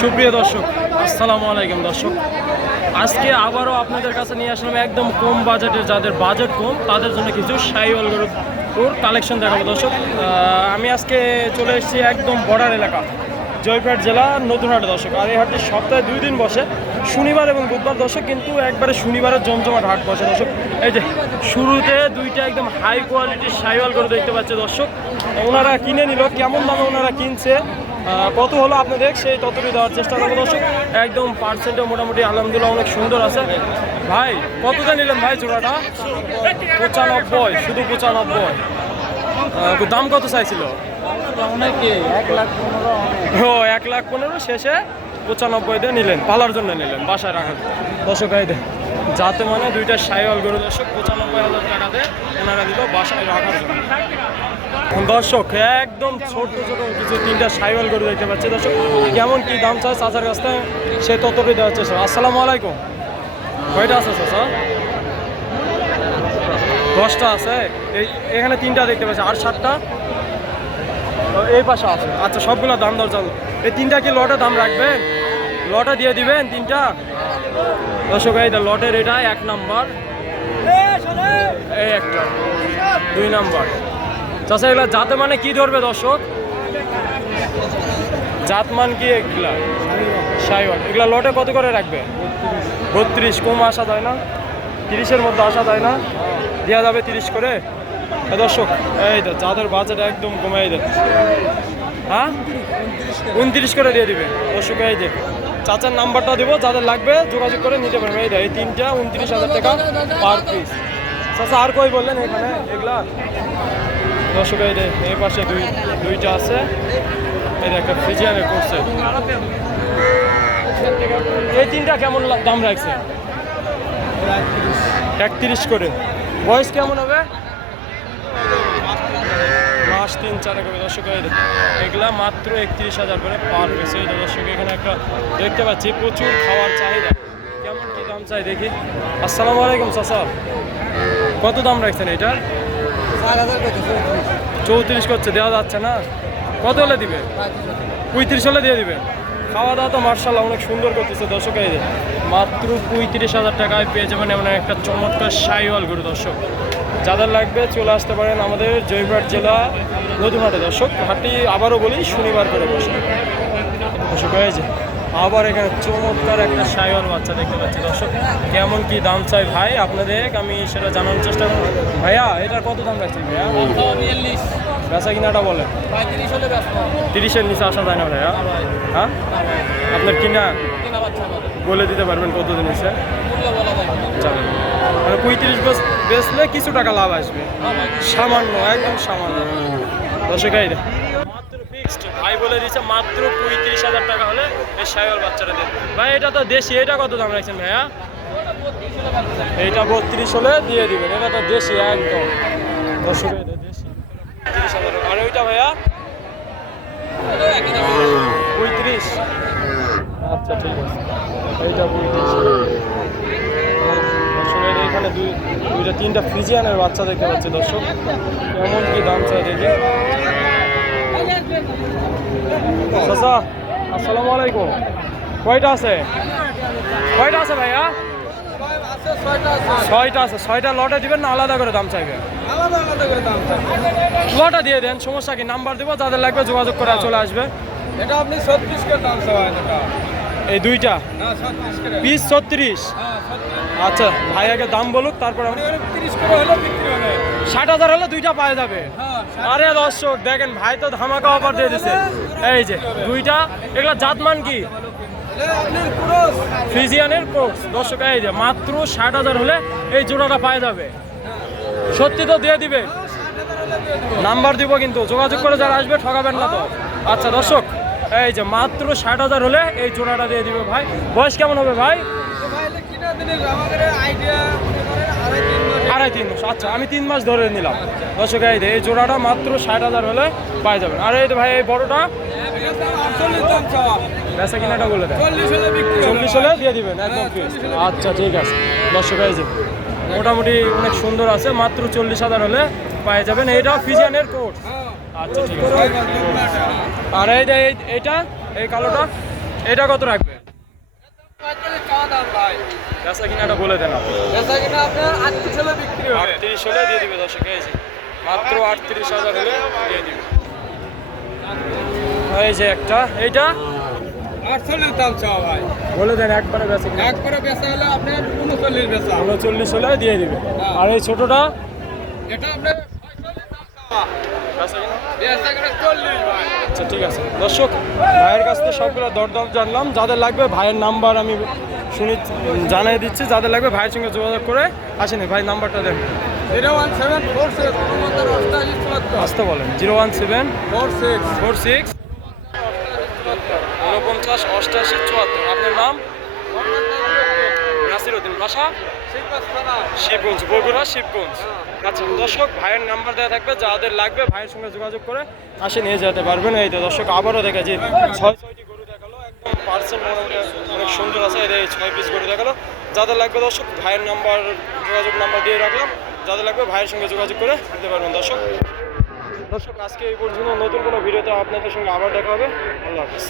সুপ্রিয় দর্শক, আসসালামু আলাইকুম দর্শক। আজকে আবারও আপনাদের কাছে নিয়ে আসলাম একদম কম বাজেটের, যাদের বাজেট কম তাদের জন্য কিছু শাহিওয়াল গরুর কালেকশন দেখাবো দর্শক। আমি আজকে চলে এসেছি একদম বর্ডার এলাকা, জয়পুরহাট জেলা নতুনহাটে দর্শক। আর এই হাটটি সপ্তাহে 2 দিন বসে, শনিবার এবং বুধবার দর্শক। কিন্তু একবারে শনিবারের জমজমাট হাট বসে দর্শক। এই যে শুরুতে দুইটা একদম হাই কোয়ালিটির শাহিওয়াল গরু দেখতে পাচ্ছে দর্শক। ওনারা কিনে নিল, কেমন দামে ওনারা কিনছে, কত হলো আপনাদের সেই ততটি দেওয়ার চেষ্টা করবো দর্শক। একদম পার্সেন্টও মোটামুটি আলহামদুলিল্লাহ অনেক সুন্দর আছে। ভাই কতটা নিলেন ভাই জোড়াটা? 95, শুধু 95। দাম কত চাইছিল? অনেকে 1,15,000। ও 1,15,000, শেষে 95 দিয়ে নিলেন, পালার জন্য নিলেন, বাসায় রাখার দর্শক। এই দেখ যাতে মানে দুইটা শাহিওয়াল গরু দর্শক 95,000 টাকাতে ওনারা দিল বাসায় রাখার জন্য দর্শক। একদম ছোট ছোট কিছু 3টা শাহিওয়াল গরু দেখতে পাচ্ছি দর্শক। কেমন কি দাম চায় চাচার কাছ থেকে সে ততটাই দেওয়া হচ্ছে। আসসালামু আলাইকুম। কয়টা আছে চাচা? 10টা আছে। এখানে 3টা দেখতে পাচ্ছি, আর 7টা এই পাশে আছে। আচ্ছা, সবগুলো দাম দর চালু। এই 3টা কি লটে দাম রাখবেন? লটে দিয়ে দিবেন 3টা দর্শক। এই লটের এটা 1 নাম্বার, এই একটা 2 নাম্বার। চাষা এগুলা জাতে মানে কি ধরবে দর্শক? জাতমান কি এগুলা? শাহিওয়াল। এগুলা লটে কত করে রাখবে? 32। কম আসা যায় না? 30-এর মধ্যে আসা যায় না? দেওয়া যাবে 30 করে দর্শক। এই তো যাদের বাজেট একদম কমাই দেয়, হ্যাঁ 29 করে দিয়ে দিবে দর্শক। এই যে চাচার নাম্বারটা দেবো, যাদের লাগবে যোগাযোগ করে নিতে পারবে। এই এই 3টা 29,000 টাকা পার পিস। চাচা আর কই বললেন এখানে এগুলা দর্শক? এই পাশে দুইটা আছে। এই একটা ফ্রিজিয়ানের করছে। এই 3টা কেমন দাম রাখছে? 31 করে। বয়স কেমন হবে? মাস 3-4 করে দর্শক। এগুলা মাত্র 31,000 করে পার পিস। এই দর্শক এখানে একটা দেখতে পাচ্ছি প্রচুর খাওয়ার চাহিদা। কেমন কি দাম চাই দেখি। আসসালামু আলাইকুম চাচা, কত দাম রাখছেন এটার? 34 করছে, দেওয়া যাচ্ছে না? কত হলে দিবে? 35 হলে দিয়ে দিবেন। খাওয়া দাওয়া তো মার্শাল্লাহ অনেক সুন্দর করতেছে দর্শক। এই যে মাত্র 35,000 টাকায় পেয়ে যাবেন এমন একটা চমৎকার শাহিওয়াল গরু দর্শক। যাদের লাগবে চলে আসতে পারেন আমাদের জয়পুরহাট জেলা নতুনহাটে দর্শক। হাটটি আবারও বলি শনিবার করে বসে দর্শক। এই যে আবার এখানে চমৎকার একটা শাহিওয়াল বাচ্চা দেখতে পাচ্ছি দর্শক। কেমন কি দাম চাই ভাই আপনাদের আমি সেটা জানার চেষ্টা করব। ভাইয়া এটার কত দাম রাখছেন ভাইয়া? 49। বেচা কিনাটা বলে 35 হলে ব্যস্ত। 30-এর নিচে আসা যায় না ভাইয়া? হ্যাঁ আপনার কিনা বলে দিতে পারবেন কত দিন এসে? চলেন, মানে 35 বেচলে কিছু টাকা লাভ আসবে, সামান্য, একদম সামান্য দর্শক। এই মাত্র ফিক্সড ভাই বলে দিচ্ছে মাত্র 35,000 টাকা হলে এই শাহিওয়াল বাচ্চাটা দেন ভাই। এটা তো দেশি, এটা কত দাম রাখছেন ভাইয়া? এইটা 32 হলে দিয়ে দিবেন। এটা তো দেশি একদম দর্শক, এটা দেশি 30,000। আর ওইটা ভাইয়া 35। আচ্ছা ঠিক আছে, এইটা 35। দর্শক এখানে দুইটা 3টা ফ্রিজিয়ানের বাচ্চা দেখতে পাচ্ছি দর্শক। কেমন কি দাম চাই দেখি। চাচা আসসালামু আলাইকুম। কয়টা আছে? কয়টা আছে ভাইয়া? 6টা আছে। 6টা লটে দিবেন না আলাদা করে দাম চাইবে? লটে দিয়ে দেন, সমস্যা কি? নাম্বার দেবো, যাদের লাগবে যোগাযোগ করে চলে আসবে। এটা আপনি 36 করে দাম চাওয়ায় এটা। এই দুইটা না 36 করে পিস 36। আচ্ছা ভাই আগে দাম বলুক, তারপর 30 করে হলে বিক্রি হবে। 60,000 হলে দুইটা পাওয়া যাবে। আরে দর্শক দেখেন ভাই তো ধামাকা অফার দিয়ে দিছে। এই যে দুইটা, এগুলা জাতমান কি? ফ্রিজিয়ানের ক্রস দর্শক। এই যে মাত্র 60,000 হলে এই জোড়াটা পাওয়া যাবে। সত্যি তো দিয়ে দিবে? নাম্বার দিব কিন্তু, যোগাযোগ করে যারা আসবে ঠকাবেন না তো। আচ্ছা দর্শক এই যে মাত্র 60,000 হলে এই জোড়াটা দিয়ে দিবে ভাই। বয়স কেমন হবে ভাই? 2.5-3 মাস। আচ্ছা আমি 3 মাস ধরে নিলাম দর্শক। এই জোড়াটা মাত্র 60,000 হলে পাই যাবেন। আর এই ভাই এই বড়টা বেচা কিনাটা বলে দেন। 40 হলে দিয়ে দিবেন একদম ফিক্স। আচ্ছা ঠিক আছে দর্শক। এই যে মোটামুটি অনেক সুন্দর আছে, মাত্র 40,000 হলে পাই যাবেন। এইটা ফ্রিজিয়ানের কোট। আচ্ছা ঠিক আছে। আর এইটা এই কালোটা এটা কত রাখবে? 45 টাকা দাম ভাই। বেচা কিনাটা বলে দেন আপনি। বেচা কিনা আপনার 38 হলে বিক্রি হবে। 38 হলে দিয়ে দিবে দর্শক, এই যে মাত্র 38,000 হলে দিয়ে দিবে। এই যে একটা, এইটা 48 দাম চাওয়া ভাই। বলে দেন একবারে বেচা কিনা। একবারে বেচা হলে আপনার 39 বেচা। 39 হলে দিয়ে দিবে। হ্যাঁ। আর এই ছোটটা এটা আপনার 46 দাম চাওয়া। বেচা কিনা? বেচা কিনা 40 ভাই। আচ্ছা ঠিক আছে দর্শক, ভাইয়ের কাছ থেকে সবগুলো দরদাম জানলাম। যাদের লাগবে ভাইয়ের নাম্বার আমি জানিয়ে দিচ্ছি, যাদের লাগবে ভাইয়ের সঙ্গে যোগাযোগ করে আসেনি। ভাই নাম্বারটা দেন। 01746 আসতে বলেন। 017 46 46 49 88 74। আপনার নাম? নাসির উদ্দিন। বাসা? শিবগঞ্জ, বগুড়া শিবগঞ্জ। আচ্ছা দর্শক, ভাইয়ের নাম্বার দেওয়া থাকবে, যাদের লাগবে ভাইয়ের সঙ্গে যোগাযোগ করে আসে নিয়ে যেতে পারবেন। এই তো দর্শক, আবারও দেখা যে 6টি গরু দেখালো, একদম পার্সেন্ট মোটামুটি অনেক সুন্দর আছে। এই 6 পিস গরু দেখালো। যাদের লাগবে দর্শক ভাইয়ের নাম্বার, যোগাযোগ নাম্বার দিয়ে রাখলাম, যাদের লাগবে ভাইয়ের সঙ্গে যোগাযোগ করে দিতে পারবেন। দর্শক আজকে এই পর্যন্ত, নতুন কোনো ভিডিওতে আপনাদের সঙ্গে আবার দেখা হবে। আল্লাহ হাফিজ।